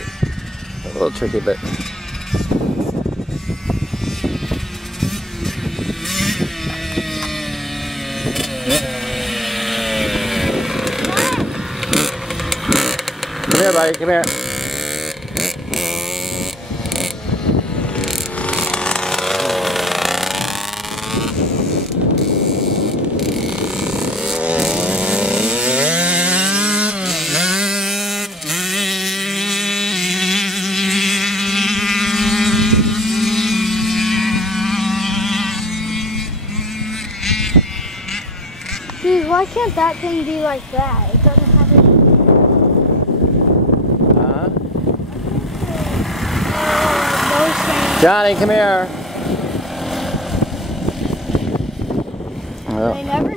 A little tricky, but come here, buddy, come here. Dude, why can't that thing be like that? It doesn't have any... Johnny, come here. They never